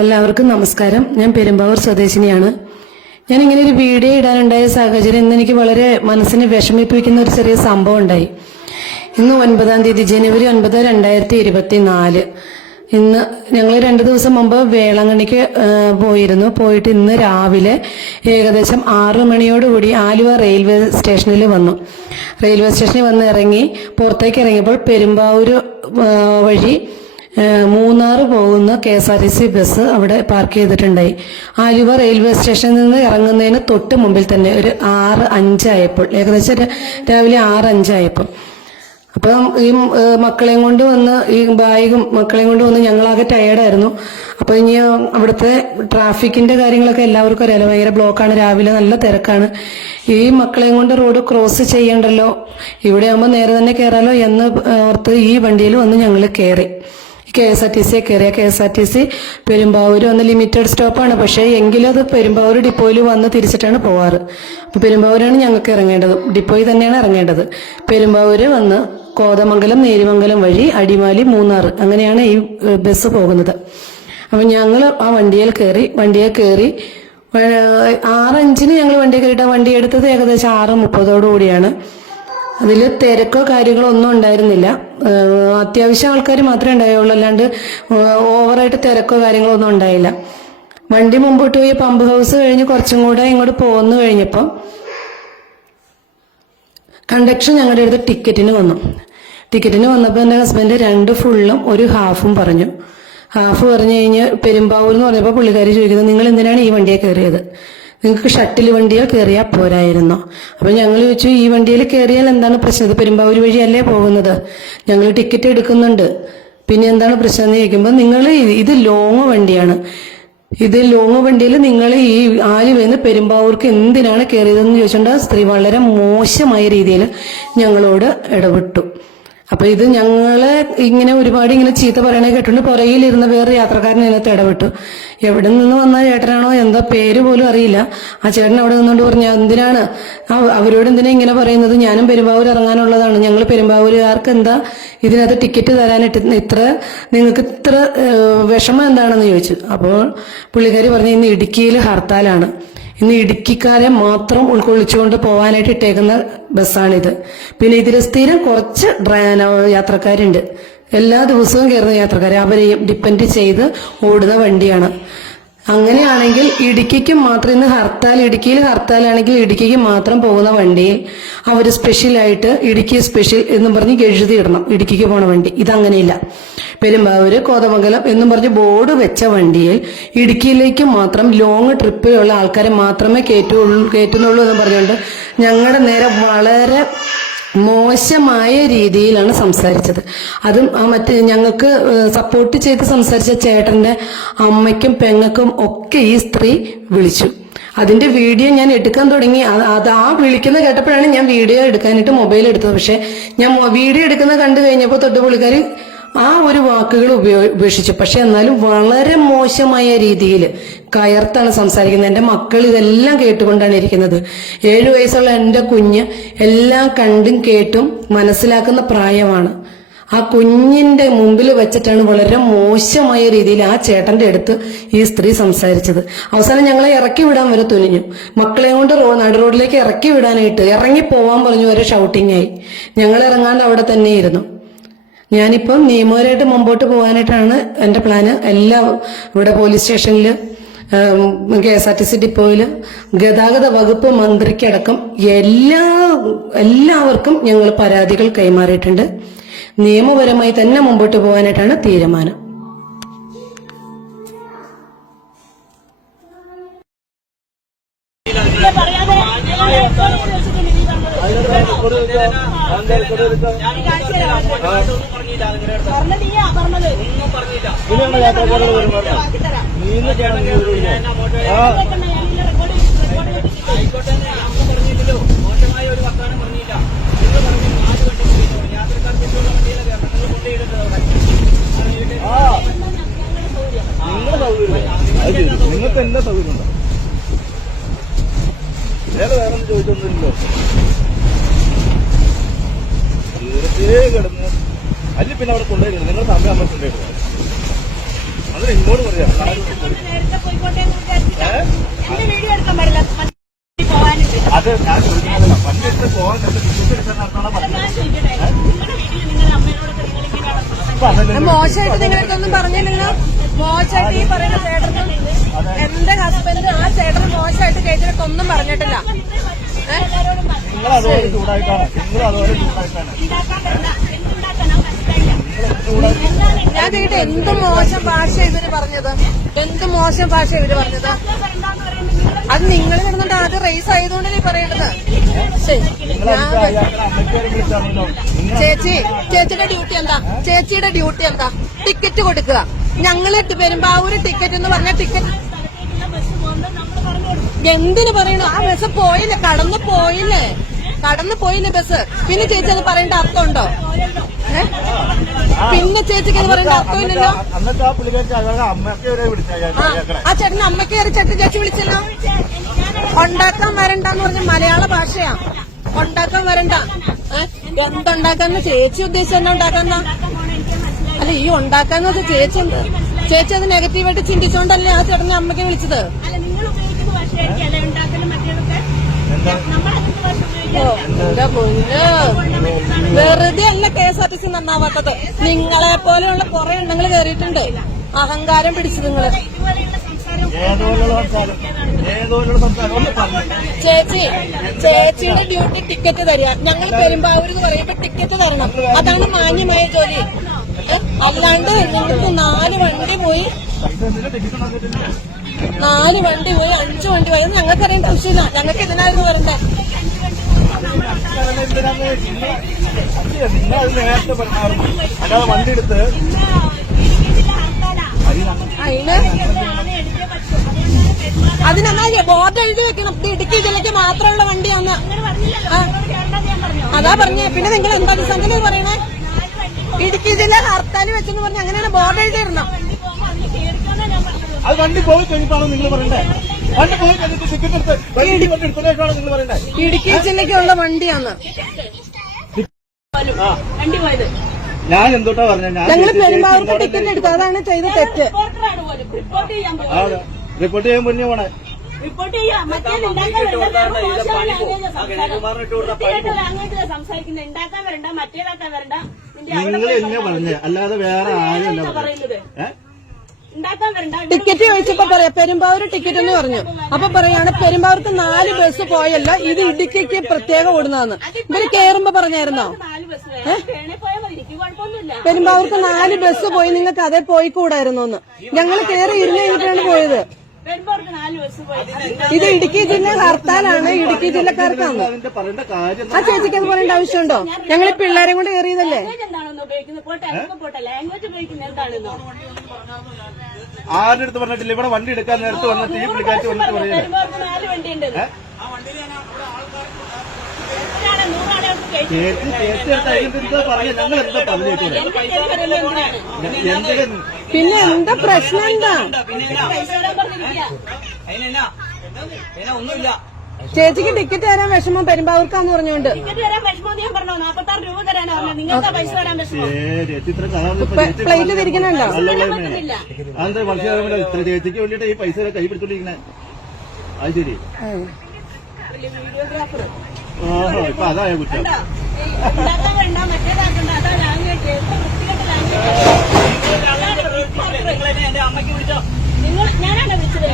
എല്ലാവർക്കും നമസ്കാരം. ഞാൻ പെരുമ്പാവൂർ സ്വദേശിനിയാണ്. ഞാൻ ഇങ്ങനെ ഒരു വീഡിയോ ഇടാനുണ്ടായ സാഹചര്യം ഇന്ന് എനിക്ക് വളരെ മനസ്സിനെ വിഷമിപ്പിക്കുന്ന ഒരു ചെറിയ സംഭവം ഉണ്ടായി. ഇന്ന് 9-ാം തീയതി ജനുവരി 9, 2024. ഇന്ന് ഞങ്ങൾ 2 ദിവസം മുമ്പ് വേളാങ്കണ്ണിക്ക് പോയിട്ട് ഇന്ന് രാവിലെ ഏകദേശം 6 മണിയോടുകൂടി ആലുവ റെയിൽവേ സ്റ്റേഷനിൽ വന്നു. റെയിൽവേ സ്റ്റേഷനിൽ വന്ന് ഇറങ്ങി പുറത്തേക്ക് ഇറങ്ങിയപ്പോൾ പെരുമ്പാവൂർ വഴി മൂന്നാർ പോകുന്ന KSRTC ബസ് അവിടെ പാർക്ക് ചെയ്തിട്ടുണ്ടായി. ആലുവ റെയിൽവേ സ്റ്റേഷനിൽ നിന്ന് ഇറങ്ങുന്നതിന് തൊട്ട് മുമ്പിൽ തന്നെ ഒരു 6:05 ആയപ്പോൾ, ഏകദേശം രാവിലെ 6:05 ആയപ്പോൾ. അപ്പം ഈ മക്കളെയും കൊണ്ട് വന്ന് ഈ ബാഗും മക്കളെയും കൊണ്ട് വന്ന് ഞങ്ങളാകെ ടയേർഡായിരുന്നു. അപ്പൊ ഇനി അവിടുത്തെ ട്രാഫിക്കിന്റെ കാര്യങ്ങളൊക്കെ എല്ലാവർക്കും അറിയാലോ, ഭയങ്കര ബ്ലോക്കാണ്, രാവിലെ നല്ല തിരക്കാണ്. ഈ മക്കളെയും കൊണ്ട് റോഡ് ക്രോസ് ചെയ്യണ്ടല്ലോ, ഇവിടെ ആകുമ്പോൾ നേരെ തന്നെ കയറാലോ എന്ന് ഓർത്ത് ഈ വണ്ടിയിൽ വന്ന് ഞങ്ങൾ കയറി. KSRTC കയറിയ KSRTC പെരുമ്പാവൂർ വന്ന് ലിമിറ്റഡ് സ്റ്റോപ്പാണ്, പക്ഷേ എങ്കിലും അത് പെരുമ്പാവൂർ ഡിപ്പോയിൽ വന്ന് തിരിച്ചിട്ടാണ് പോവാറ്. അപ്പൊ പെരുമ്പാവൂരാണ് ഞങ്ങൾക്ക് ഇറങ്ങേണ്ടത്, ഡിപ്പോയിൽ തന്നെയാണ് ഇറങ്ങേണ്ടത്. പെരുമ്പാവൂര് വന്ന് കോതമംഗലം, നേരിമംഗലം വഴി അടിമാലി, മൂന്നാർ, അങ്ങനെയാണ് ഈ ബസ് പോകുന്നത്. അപ്പൊ ഞങ്ങൾ ആ വണ്ടിയിൽ കയറി 6:05 ഞങ്ങൾ വണ്ടിയിൽ കയറിയിട്ട് വണ്ടി എടുത്തത് ഏകദേശം 6:30 അതിൽ തിരക്കോ കാര്യങ്ങളോ ഒന്നും ഉണ്ടായിരുന്നില്ല. അത്യാവശ്യം ആൾക്കാർ മാത്രമേ ഉണ്ടായുള്ളൂ, അല്ലാണ്ട് ഓവറായിട്ട് തിരക്കോ കാര്യങ്ങളോ ഒന്നും ഉണ്ടായില്ല. വണ്ടി മുമ്പോട്ട് പോയി പമ്പ് ഹൗസ് കഴിഞ്ഞ് കുറച്ചും കൂടെ ഇങ്ങോട്ട് പോന്നു കഴിഞ്ഞപ്പോൾ കണ്ടക്ടർ ഞങ്ങളുടെ അടുത്ത് ടിക്കറ്റിന് വന്നപ്പോൾ എൻ്റെ ഹസ്ബൻഡ് 2 ഫുള്ളും 1 ഹാഫും പറഞ്ഞു. ഹാഫ് പറഞ്ഞു കഴിഞ്ഞ് പെരുമ്പാവൂർ എന്ന് പറഞ്ഞപ്പോൾ പുള്ളിക്കാരി ചോദിക്കുന്നത്, നിങ്ങൾ എന്തിനാണ് ഈ വണ്ടിയെ കയറിയത്? നിങ്ങൾക്ക് ഷട്ടിൽ വണ്ടിയിൽ കയറിയാൽ പോരായിരുന്നോ? അപ്പൊ ഞങ്ങൾ ചോദിച്ചു, ഈ വണ്ടിയിൽ കയറിയാൽ എന്താണ് പ്രശ്നം? ഇത് പെരുമ്പാവൂർ വഴിയല്ലേ പോകുന്നത്, ഞങ്ങൾ ടിക്കറ്റ് എടുക്കുന്നുണ്ട്, പിന്നെ എന്താണ് പ്രശ്നം എന്ന് ചോദിക്കുമ്പോൾ, നിങ്ങൾ ഇത് ലോങ് വണ്ടിയാണ്, ഇത് ലോങ് വണ്ടിയിൽ നിങ്ങൾ ഈ ആലുവയിൽ പെരുമ്പാവൂർക്ക് എന്തിനാണ് കയറിയതെന്ന് ചോദിച്ചുകൊണ്ട് സ്ത്രീ വളരെ മോശമായ രീതിയിൽ ഞങ്ങളോട് ഇടപെട്ടു. അപ്പൊ ഇത് ഞങ്ങളെ ഇങ്ങനെ ഒരുപാട് ഇങ്ങനെ ചീത്ത പറയണേ കേട്ടുണ്ട്. പുറകിലിരുന്ന വേറെ യാത്രക്കാരൻ ഇതിനകത്ത് ഇടപെട്ടു. എവിടെ നിന്ന് വന്ന ചേട്ടനാണോ, എന്താ പേര് പോലും അറിയില്ല. ആ ചേട്ടൻ അവിടെ നിന്നുകൊണ്ട് പറഞ്ഞു, എന്തിനാണ് അവരോട് എന്തിനാ ഇങ്ങനെ പറയുന്നത്? ഞാനും പെരുമ്പാവൂർ ഇറങ്ങാനുള്ളതാണ്, ഞങ്ങൾ പെരുമ്പാവൂരുകാർക്ക് എന്താ ഇതിനകത്ത് ടിക്കറ്റ് തരാനിട്ട് നിങ്ങൾക്ക് ഇത്ര വിഷമം എന്താണെന്ന് ചോദിച്ചു. അപ്പോൾ പുള്ളിക്കാരി പറഞ്ഞു, ഇന്ന് ഇടുക്കിയിൽ ഹർത്താലാണ്, ഇന്ന് ഇടുക്കിക്കാരെ മാത്രം ഉൾക്കൊള്ളിച്ചുകൊണ്ട് പോകാനായിട്ട് ഇട്ടേക്കുന്ന ബസ്സാണിത്. പിന്നെ ഇതിൽ സ്ഥിരം കുറച്ച് യാത്രക്കാരുണ്ട്, എല്ലാ ദിവസവും കയറുന്ന യാത്രക്കാർ, അവരെയും ഡിപ്പെൻഡ് ചെയ്ത് ഓടുന്ന വണ്ടിയാണ്. അങ്ങനെയാണെങ്കിൽ ഇടുക്കിക്ക് മാത്രം ഇന്ന് ഇടുക്കിയിൽ ഹർത്താലാണെങ്കിൽ ഇടുക്കിക്ക് മാത്രം പോകുന്ന വണ്ടിയിൽ അവർ സ്പെഷ്യലായിട്ട് ഇടുക്കി സ്പെഷ്യൽ എന്നും പറഞ്ഞ് എഴുതിയിടണം, ഇടുക്കിക്ക് പോണ വണ്ടി. ഇതങ്ങനെയില്ല. പെരുമ്പാവൂര്, കോതമംഗലം എന്നും പറഞ്ഞ് ബോർഡ് വെച്ച വണ്ടിയിൽ ഇടുക്കിയിലേക്ക് മാത്രം ലോങ് ട്രിപ്പിലുള്ള ആൾക്കാരെ മാത്രമേ കയറ്റുന്നുള്ളൂ എന്ന് പറഞ്ഞുകൊണ്ട് ഞങ്ങളുടെ നേരെ വളരെ മോശമായ രീതിയിലാണ് സംസാരിച്ചത്. അതും ഞങ്ങൾക്ക് സപ്പോർട്ട് ചെയ്ത് സംസാരിച്ച ചേട്ടന്റെ അമ്മയ്ക്കും പെങ്ങൾക്കും ഒക്കെ ഈ സ്ത്രീ വിളിച്ചു. അതിന്റെ വീഡിയോ ഞാൻ എടുക്കാൻ തുടങ്ങി. അത് ആ വിളിക്കുന്ന കേട്ടപ്പോഴാണ് ഞാൻ വീഡിയോ എടുക്കാനായിട്ട് മൊബൈൽ എടുത്തത്. പക്ഷെ ഞാൻ വീഡിയോ എടുക്കുന്ന കണ്ടു കഴിഞ്ഞപ്പോൾ തൊട്ട് പുള്ളിക്കാരി ആ ഒരു വാക്കുകൾ ഉപേക്ഷിച്ചു. പക്ഷെ എന്നാലും വളരെ മോശമായ രീതിയിൽ കയർത്താണ് സംസാരിക്കുന്നത്. എൻ്റെ മക്കൾ ഇതെല്ലാം കേട്ടുകൊണ്ടാണ് ഇരിക്കുന്നത്. 7 വയസ്സുള്ള എൻ്റെ കുഞ്ഞ് എല്ലാം കണ്ടും കേട്ടും മനസ്സിലാക്കുന്ന പ്രായമാണ്. ആ കുഞ്ഞിന്റെ മുമ്പിൽ വെച്ചിട്ടാണ് വളരെ മോശമായ രീതിയിൽ ആ ചേട്ടന്റെ അടുത്ത് ഈ സ്ത്രീ സംസാരിച്ചത്. അവസാനം ഞങ്ങളെ ഇറക്കി വിടാൻ വരെ തുനിഞ്ഞു. മക്കളെ കൊണ്ട് നടു റോഡിലേക്ക് ഇറക്കി വിടാനായിട്ട് ഇറങ്ങി പോവാൻ പറഞ്ഞു വരെ ഷൗട്ടിംഗ് ആയി. ഞങ്ങൾ ഇറങ്ങാണ്ട് അവിടെ തന്നെ ഇരുന്നു. ഞാനിപ്പം നിയമപരമായിട്ട് മുമ്പോട്ട് പോകാനായിട്ടാണ് എൻ്റെ പ്ലാന്. ഇവിടെ പോലീസ് സ്റ്റേഷനിൽ, KSRTC ഡിപ്പോയിൽ, ഗതാഗത വകുപ്പ് മന്ത്രിക്കടക്കം എല്ലാവർക്കും ഞങ്ങൾ പരാതികൾ കൈമാറിയിട്ടുണ്ട്. നിയമപരമായി തന്നെ മുമ്പോട്ട് പോകാനായിട്ടാണ് തീരുമാനം. നിങ്ങൾക്ക് എന്താ സൗകര്യമുണ്ടോ? വേറെ ചോദിച്ചൊന്നുമില്ലല്ലോ. വെറുതെ കിടന്ന് അല്ലെ പിന്നെ അവിടെ കൊണ്ടുപോയി നിങ്ങൾ സമയം നമ്മൾ കൊണ്ടുപോയി അത് എന്നോട് പറയാം. നേരത്തെ പോയിക്കോട്ടെ എന്ന് വിചാരിച്ചിട്ടാ. എന്റെ വീഡിയോ എടുക്കാൻ പാടില്ല, പോവാനുണ്ട്. അത് ഞാൻ ചോദിക്കുന്നതല്ല, വണ്ടി എടുത്ത് പോകാൻ ടിക്കറ്റ് എടുക്കാൻ നടത്തണം പറഞ്ഞത്. ഞാൻ ചോദിക്കട്ടെ, നിങ്ങളുടെ വീട്ടിൽ നിങ്ങളുടെ അമ്മയോടൊക്കെ നിങ്ങൾ ഇങ്ങനെയാണ് അപ്പൊ അതല്ലേ മോശമായിട്ട് നിങ്ങളൊന്നും പറഞ്ഞില്ലല്ലോ. മോശമായിട്ട് ഈ പറയുന്ന ചേട്ടനും എന്റെ ഹസ്ബൻഡ് ആ ചേട്ടന് മോശമായിട്ട് കേട്ടിട്ടൊന്നും പറഞ്ഞിട്ടില്ല. എല്ലാവരോടും പറഞ്ഞു. നിങ്ങൾ അതുപോലെ ചൂടായിട്ടാണ്. നിങ്ങൾ അതുപോലെ ചൂടായിട്ടാണ്. ഉണ്ടാക്കാൻ പറ്റില്ല, എന്തുണ്ടാക്കാനാ മനസ്സിലായില്ല. ഞാൻ ചോദിക്കട്ടെ, എന്ത് മോശം ഭാഷ ഇവര് പറഞ്ഞത്? എന്ത് മോശം ഭാഷ ഇവര് പറഞ്ഞത്? അത് നിങ്ങൾ കിടന്നിട്ട് ആദ്യം റേസ് ആയതുകൊണ്ടല്ലേ ഈ പറയേണ്ടത്. ശരി, അമ്മയ്ക്കാരെ വിളിച്ചാണല്ലോ. ചേച്ചിയുടെ ഡ്യൂട്ടി എന്താ? ചേച്ചിയുടെ ഡ്യൂട്ടി എന്താ? ടിക്കറ്റ് കൊടുക്കുക. ഞങ്ങള് പെരുമ്പാവൂര് ടിക്കറ്റ് എന്ന് പറഞ്ഞ ടിക്കറ്റ് എന്തിനു പറയണു? ആ ബസ് പോയില്ലേ, കടന്നു പോയില്ലേ ബസ്. പിന്നെ ചേച്ചി അത് പറയേണ്ട അർത്ഥമുണ്ടോ? പിന്നെ ചേച്ചിക്ക് അത് പറയേണ്ട അർത്ഥമില്ലല്ലോ. അന്നത്തെ ആ പുള്ളിക്കാരി അയാളുടെ അമ്മയ്ക്ക് വരെ വിളിച്ചാൽ ആ ചേട്ടന് അമ്മയ്ക്ക് കയറി ചേച്ചി വിളിച്ചല്ലോ. ഉണ്ടാക്കാൻ വരണ്ടെന്ന് പറഞ്ഞ മലയാള ഭാഷയാ. ഉണ്ടാക്കാൻ വരണ്ട. എന്തുണ്ടാക്കാന്ന് ചേച്ചി ഉദ്ദേശിച്ച എന്നാ ഉണ്ടാക്കാന്നാ? അല്ല, ഈ ഉണ്ടാക്കാന്ന് വെച്ചാൽ ചേച്ചി അത് നെഗറ്റീവായിട്ട് ചിന്തിച്ചോണ്ടല്ലേ ആ ചേട്ടനെ അമ്മയ്ക്ക് വിളിച്ചത്. അല്ല, നിങ്ങൾ ഉപയോഗിക്കുന്ന ഭാഷയായിരിക്കും ഉണ്ടാക്കലും മറ്റേതൊക്കെ. നമ്മളതിന്റെ ഭാഷ ഉപയോഗിക്കാം. എന്റെ പൊന്ന്, വെറുതെ അല്ല KSRTC നന്നാവാത്തത്. നിങ്ങളെ പോലെയുള്ള കുറെ എണ്ണങ്ങൾ കയറിയിട്ടുണ്ട്. അഹങ്കാരം പിടിച്ചു നിങ്ങള്. ഇതുപോലെയുള്ള സംസാരം ഏതോലുള്ള സംസാരം ഒന്ന് പറഞ്ഞു. ചേച്ചിയുടെ ഡ്യൂട്ടി ടിക്കറ്റ് തരിക. ഞങ്ങൾ പെരുമ്പാവൂർ എന്ന് പറയുമ്പോ ടിക്കറ്റ് തരണം. അതാണ് മാന്യമായ ജോലി. അല്ലാണ്ട് നിങ്ങൾക്ക് 4 വണ്ടി പോയി 5 വണ്ടി പോയി ഞങ്ങൾക്ക് അറിയേണ്ട ആവശ്യമില്ല. ഞങ്ങൾക്ക് ഇതിനായിരുന്നു വരണ്ടേ. നിങ്ങൾ അത് നേരത്തെ പറഞ്ഞായിരുന്നു. അല്ലാതെ വണ്ടി എടുത്ത് അതിനെന്നാ ബോർഡ് എഴുതി വെക്കണം. ഇടുക്കി ജില്ലയ്ക്ക് മാത്രമുള്ള വണ്ടിയാന്ന്. അതാ പറഞ്ഞേ. പിന്നെ നിങ്ങൾ എന്താ അടിസ്ഥാനത്തിൽ പറയണേ? ഇടുക്കി ജില്ല ഹർത്താൽ വെച്ചെന്ന് പറഞ്ഞ് അങ്ങനെയാണ് ബോർഡ് എഴുതിയിരുന്നോ? അത് വണ്ടി പോയി കഴിഞ്ഞിട്ടാണോ നിങ്ങൾ പറയണ്ടേ? വണ്ടി പോയി കഴിഞ്ഞിട്ട് ടിക്കറ്റ് എടുത്ത് വണ്ടി എടുത്തതിനേക്കാണോ നിങ്ങൾ പറയണ്ടേ? ഇടുക്കി ജില്ലയ്ക്കുള്ള വണ്ടിയാന്ന്. വണ്ടി പോയത് ഞാൻ എന്തോട്ടാ പറഞ്ഞത്? ഞങ്ങള് പെരുമ്പാവൂർക്ക് ടിക്കറ്റ് എടുത്തു. അതാണ് ചെയ്ത തെറ്റ്. റിപ്പോർട്ടറാണ് പോലും. റിപ്പോർട്ട് ചെയ്യാൻ പോകും. റിപ്പോർട്ട് ചെയ്യാൻ മുന്നേ പോണേ. റിപ്പോർട്ട് ചെയ്യാം. മറ്റേ ഉണ്ടാക്കാൻ ലാംഗ്വേജിലാണ് സംസാരിക്കുന്നത്. ഉണ്ടാക്കാൻ വരണ്ട, മറ്റേതാക്കാൻ വരണ്ട. നിങ്ങൾ എന്നെ പറഞ്ഞേ, അല്ലാതെ വേറെ ആരല്ല പറയുന്നത്. ഉണ്ടാക്കാൻ വരണ്ട. ടിക്കറ്റ് ചോദിച്ചപ്പോ പറയാ പെരുമ്പാവൂർ ടിക്കറ്റ് എന്ന് പറഞ്ഞു. അപ്പൊ പറയാണ് പെരുമ്പാവൂർക്ക് 4 ബസ് പോയല്ലോ, ഇത് ഇടുക്കിക്ക് പ്രത്യേകം ഓടുന്നതെന്ന്. ഇവര് കേറുമ്പോ പറഞ്ഞായിരുന്നോ? 4 ബസ് ട്രെയിനിൽ പോയാൽ മതി, എനിക്ക് കുഴപ്പമൊന്നുമില്ല. പെരുമ്പാവൂർക്ക് 4 ബസ് പോയി, നിങ്ങൾക്ക് അതേ പോയിക്കൂടായിരുന്നു എന്ന്. ഞങ്ങള് കയറി ഇരുന്ന് കഴിഞ്ഞിട്ടാണ് പോയത്. പെരുമ്പാവൂർക്ക് 4 ബസ് പോയി. ഇത് ഇടുക്കി ജില്ല ഹർത്താലാണ്. ഇടുക്കി ജില്ലക്കാർക്കാണ്. അതിന്റെ പറയേണ്ട കാര്യം. ആ ചേച്ചിക്ക് അത് പറയേണ്ട ആവശ്യമുണ്ടോ? ഞങ്ങൾ ഈ പിള്ളേരെ കൊണ്ട് കയറിയതല്ലേ. ലാംഗ്വേജ് എന്താണെന്ന് ഉപയോഗിക്കുന്നത്? പോട്ടെ, അതൊക്കെ പോട്ടെ. ലാംഗ്വേജ് ഉപയോഗിക്കുന്നത് എന്താണെന്നോ? ആരുടെ അടുത്ത് പറഞ്ഞിട്ടില്ല. ഇവിടെ വണ്ടി എടുക്കാൻ നേരത്ത് വന്നിട്ട് ഈ പുള്ളിക്കാറ്റ് വന്നിട്ട് പറയുന്നത് പെരുമ്പാവൂർക്ക് 4 വണ്ടി ഉണ്ട്. എന്താ പറയാ? ഞങ്ങൾ എന്താ പറഞ്ഞിട്ടില്ല. പിന്നെ എന്താ പ്രശ്നം? എന്താ ചേച്ചിക്ക് ടിക്കറ്റ് തരാൻ വിഷമം പെരുമ്പാവൂർക്കാന്ന് പറഞ്ഞുകൊണ്ട് ടിക്കറ്റ് തരാൻ വിഷമം ഞാൻ പറഞ്ഞോ? 46 രൂപ തരാനാ പറഞ്ഞത്. നിങ്ങൾക്ക് പൈസ തരാൻ വിഷമം. പ്ലേറ്റ് തിരിക്കുന്നുണ്ടോ? അതെന്താ മനസ്സിലാവില്ല. ഇത്ര ചേച്ചിക്ക് വേണ്ടിട്ട് ഈ പൈസ കൈ പിടിച്ചോണ്ടിരിക്കണേ. അത് ശരി. വീഡിയോഗ്രാഫർ ഇപ്പൊ അതായ കുറ്റം. ഉണ്ടാക്കാൻ വേണ്ട, മറ്റേതാക്കണ്ട. അതാ ലാംഗ്വേജ്. ഞാനാണ് വിളിച്ചത്.